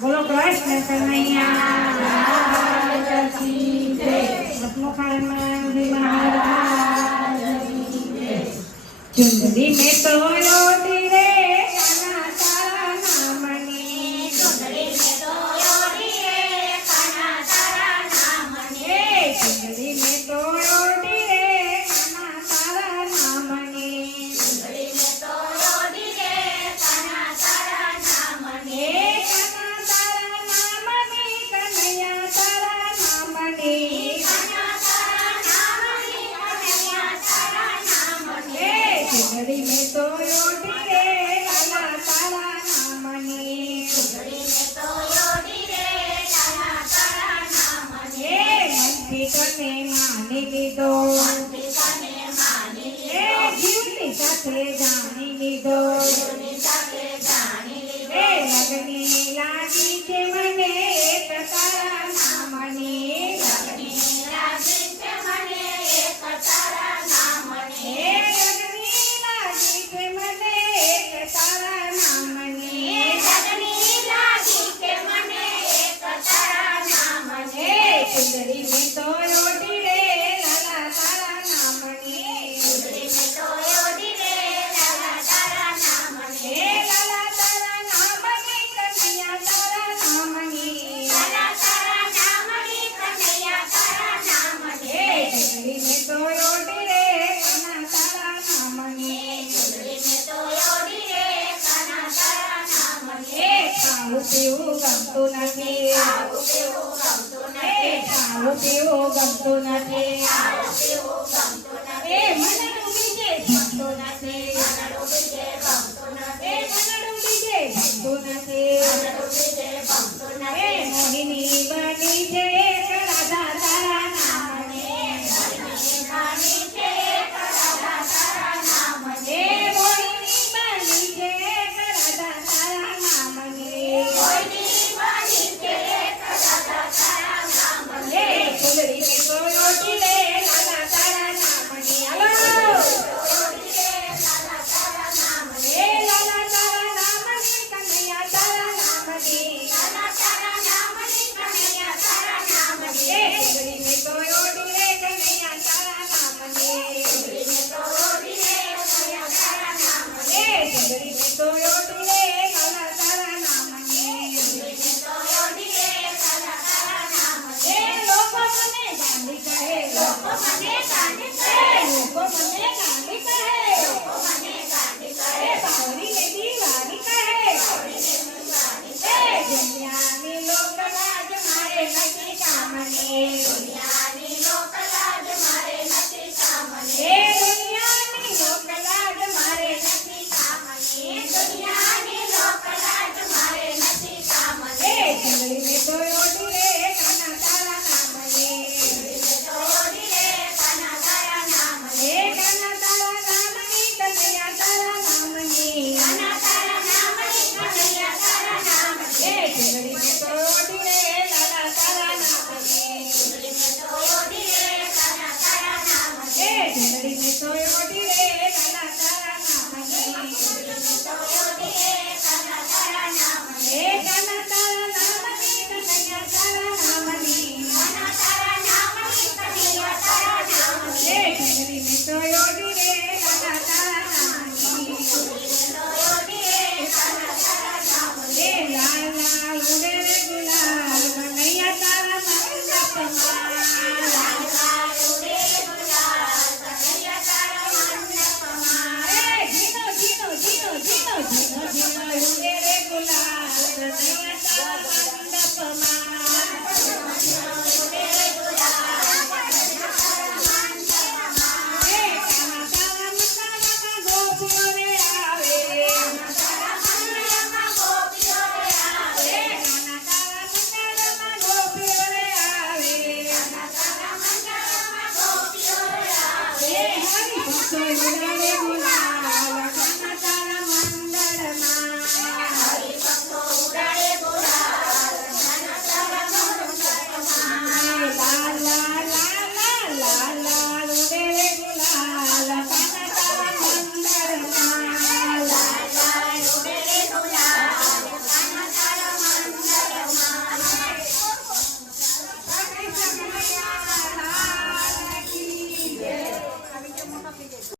બોલો કૃષ્ણ કનૈયા કી જય. મુખાનંદી મહારાજ ચુંદડી મેં તો લોટી રે કાના તારા નામની. ચુંદડી મેં તો લોટી રે કાના તારા નામની. ચુંદડી મેં તો લોટી રે કાના તારા નામની. ચુંદડી મેં તો લોટી રે કાના તારા નામની. ચુંદડી મેં તો લોટી રે કાના તારા નામની. ચુંદડી મેં તો લોટી રે કાના તારા નામની. મનથી તને માની લીધો, મનથી તને માની લીધો. જીવની સાથે જાણી લીધો. જીવની સાથે જાણી લીધો. લગની લાગી છે મને એક તારા નામની. લગની લાગી છે મને એક તારા નામની. તારા નામની. લગની લાગી છે મને એક તારા નામની. ચુંદડી મેં તો લોટી રે લાલા તારા નામની. ચુંદડી મેં તો લોટી રે લાલા તારા નામની. લાલા તારા નામની કનૈયા તારા નામની. લાલા તારા નામની કનૈયા તારા નામની. ચુંદડી મેં તો લોટી રે કાના તારા નામની. ચુંદડી મેં તો લોટી રે કાના તારા નામની. ખાવું પીવું ગમતું નથી. ખાવું પીવું ગમતું નથી. ખાવું પીવું ગમતું નથી.